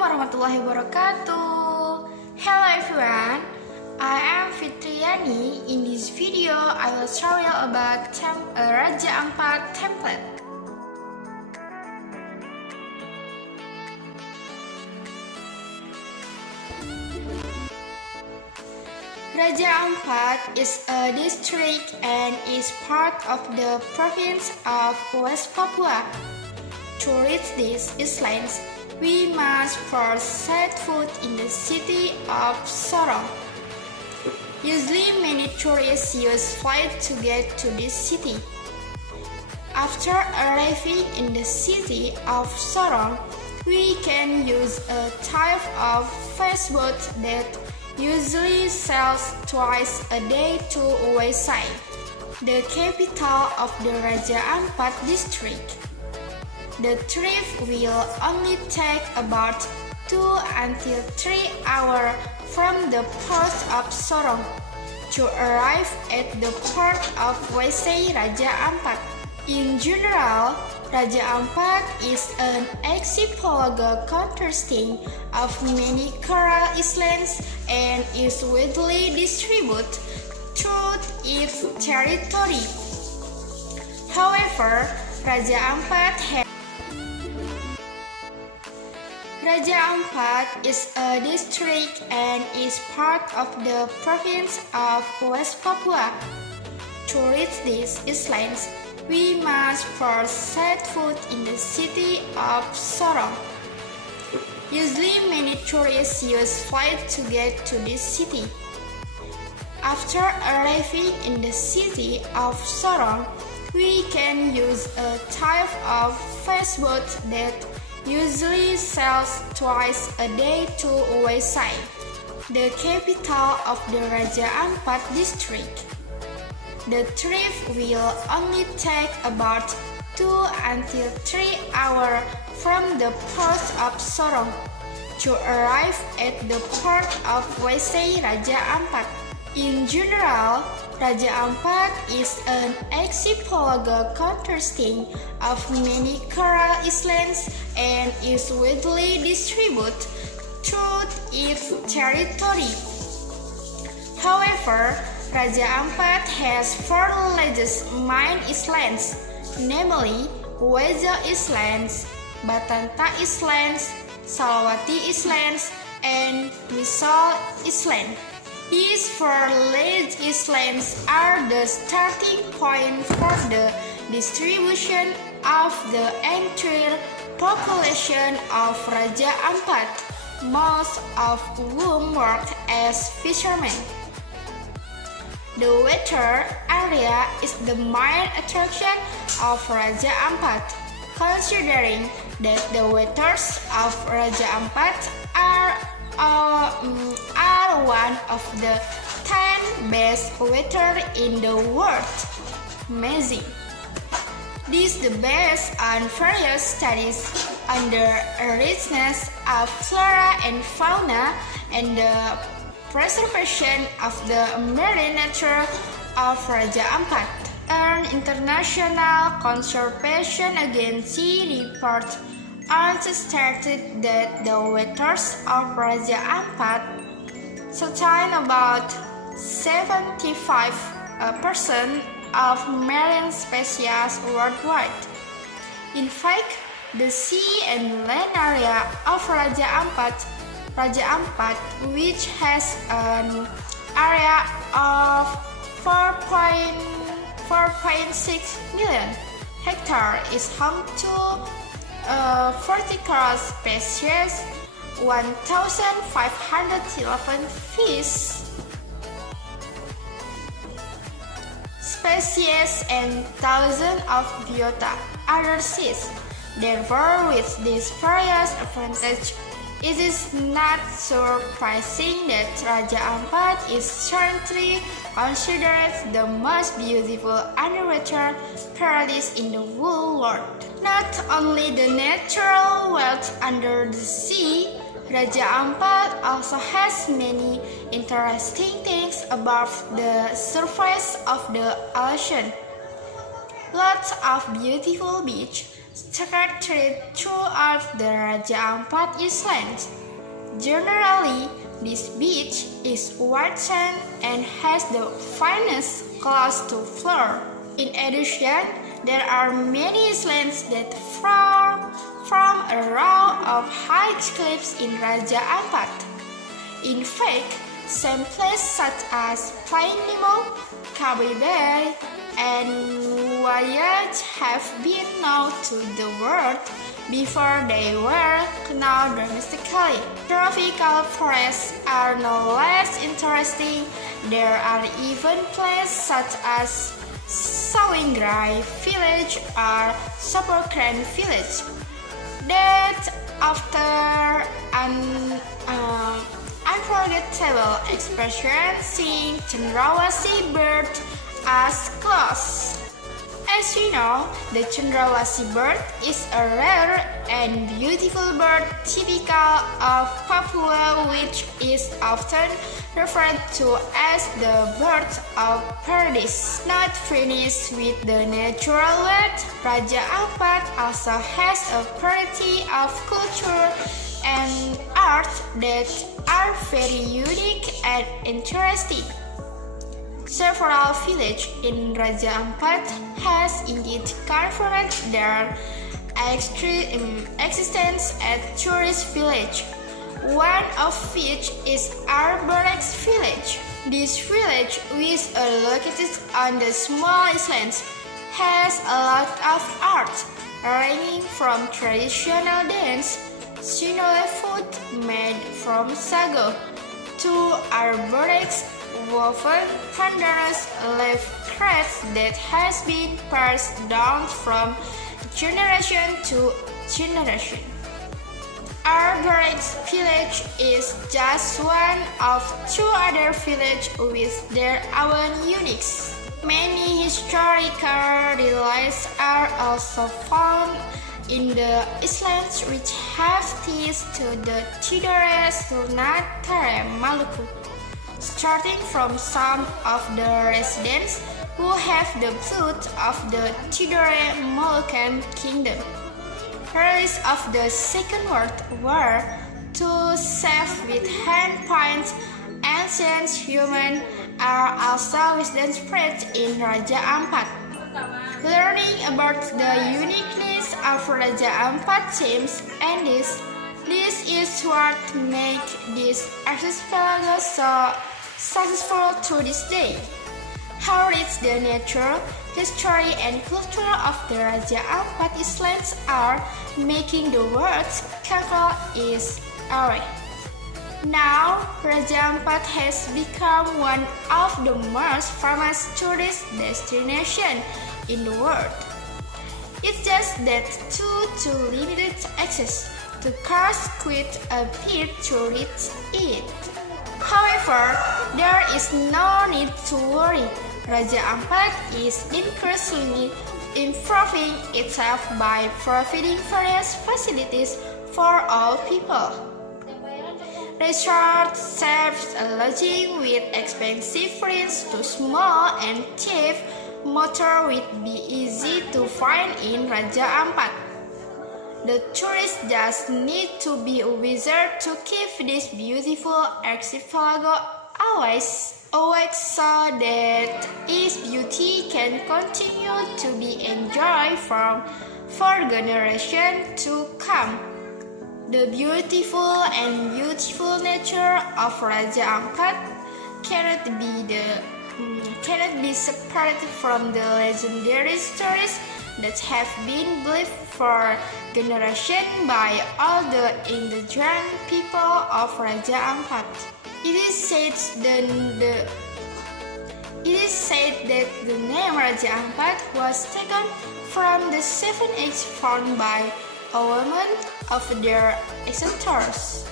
warahmatullahi wabarakatuh. Hello everyone, I am Fitriyani. In this video, I will show you about Raja Ampat template. Raja Ampat is a district and is part of the province of West Papua. To reach these islands, we must first set foot in the city of Sorong. Usually, many tourists use flight to get to this city. After arriving in the city of Sorong, we can use a type of fastboat that usually sails twice a day to Waigeo, the capital of the Raja Ampat district. The trip will only take about 2 until 3 hours from the port of Sorong to arrive at the port of Waigeo Raja Ampat. In general, Raja Ampat is an archipelago consisting of many coral islands and is widely distributed through its territory. However, Raja Ampat is a district and is part of the province of West Papua. To reach these islands, we must first set foot in the city of Sorong. Usually, many tourists use flight to get to this city. After arriving in the city of Sorong, we can use a type of fastboat that usually sails twice a day to Waigeo, the capital of the Raja Ampat district. The trip will only take about 2 until 3 hours from the port of Sorong to arrive at the port of Waigeo Raja Ampat. In general, Raja Ampat is an archipelago consisting of many coral islands and is widely distributed through its territory. However, Raja Ampat has 4 largest main islands, namely Waigeo Islands, Batanta Islands, Salawati Islands, and Misool Island. These 4 large islands are the starting point for the distribution of the entire population of Raja Ampat, most of whom work as fishermen. The water area is the main attraction of Raja Ampat, considering that the waters of Raja Ampat are one of the 10 best water in the world. Amazing! This is the based on various studies on the richness of flora and fauna and the preservation of the marine nature of Raja Ampat. An international conservation agency report also stated that the waters of Raja Ampat contain about 75% of marine species worldwide. In fact, the sea and land area of Raja Ampat, which has an area of 4.6 million hectares, is home to vertical species, 1,511 fish species, and thousands of biota other seas. Therefore, with these various advantages, it is not surprising that Raja Ampat is currently considered the most beautiful underwater paradise in the whole world. Not only the natural wealth under the sea, Raja Ampat also has many interesting things above the surface of the ocean. Lots of beautiful beaches, scattered throughout the Raja Ampat Islands. Generally, this beach is white sand and has the finest glass to floor. In addition, there are many islands that form a row of high cliffs in Raja Ampat. In fact, some places such as Plain Nemo, Kabri Bay, and Waigeo have been known to the world before they were known domestically. Tropical forests are no less interesting. There are even places such as Sawingrai Village or Sopokrane Village that after an unforgettable expression seeing cendrawasih bird as close. As you know, the cendrawasih bird is a rare and beautiful bird typical of Papua, which is often referred to as the bird of paradise. Not finished with the natural world, Raja Ampat also has a variety of culture and art that are very unique and interesting. Several villages in Raja Ampat has indeed confirmed their existence as tourist village, one of which is Arborex village. This village, which is located on the small islands, has a lot of art, ranging from traditional dance, Sinole food made from sago, to Arborex woven ponderous leaf threads that has been passed down from generation to generation. Arborex village is just one of two other villages with their own uniques. Many historical relics are also found in the islands which have ties to the Tidore Sultanate Maluku, starting from some of the residents who have the blood of the Tidore Moluccan Kingdom. Relics of the Second World War, to save with hand-painted ancient humans, are also widespread in Raja Ampat. Learning about the uniqueness of Raja Ampat teams and this is what makes this archipelago so successful to this day. How rich the nature, history, and culture of the Raja Ampat Islands are, making the world's capital is away. Now, Raja Ampat has become one of the most famous tourist destinations in the world. It's just that due to limited access, the cost quite a bit to reach it. However, there is no need to worry. Raja Ampat is increasingly improving itself by providing various facilities for all people. Resorts serve lodging with expensive rooms to small and cheap motor will be easy to find in Raja Ampat. The tourists just need to be a wizard to keep this beautiful archipelago always awake so that its beauty can continue to be enjoyed for generations to come. The beautiful nature of Raja Ampat cannot be separated from the legendary stories that have been believed for generations by all the indigenous people of Raja Ampat. It is said that the name Raja Ampat was taken from the 7 eggs found by a woman of their ancestors.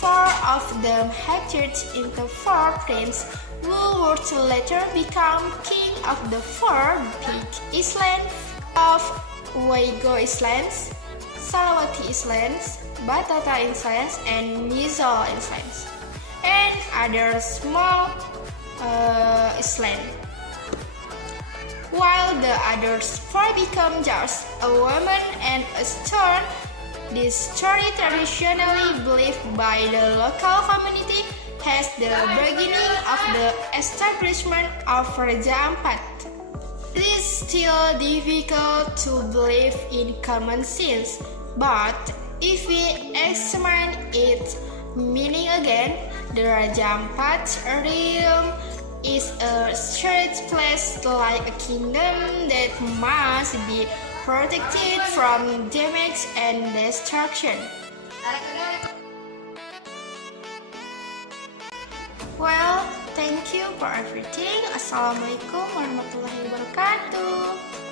4 of them hatched into 4 princes who would later become king of the 4 big islands of Waigeo Islands, Salawati Islands, Batanta Islands, and Misool Islands, and other small islands. while the others four become just a woman and a stone. This story, traditionally believed by the local community, has the beginning of the establishment of Raja Ampat. It is still difficult to believe in common sense, but if we examine its meaning again, the Raja Ampat realm is a sacred place like a kingdom that must be protected from damage and destruction. Well, thank you for everything. Assalamualaikum warahmatullahi wabarakatuh.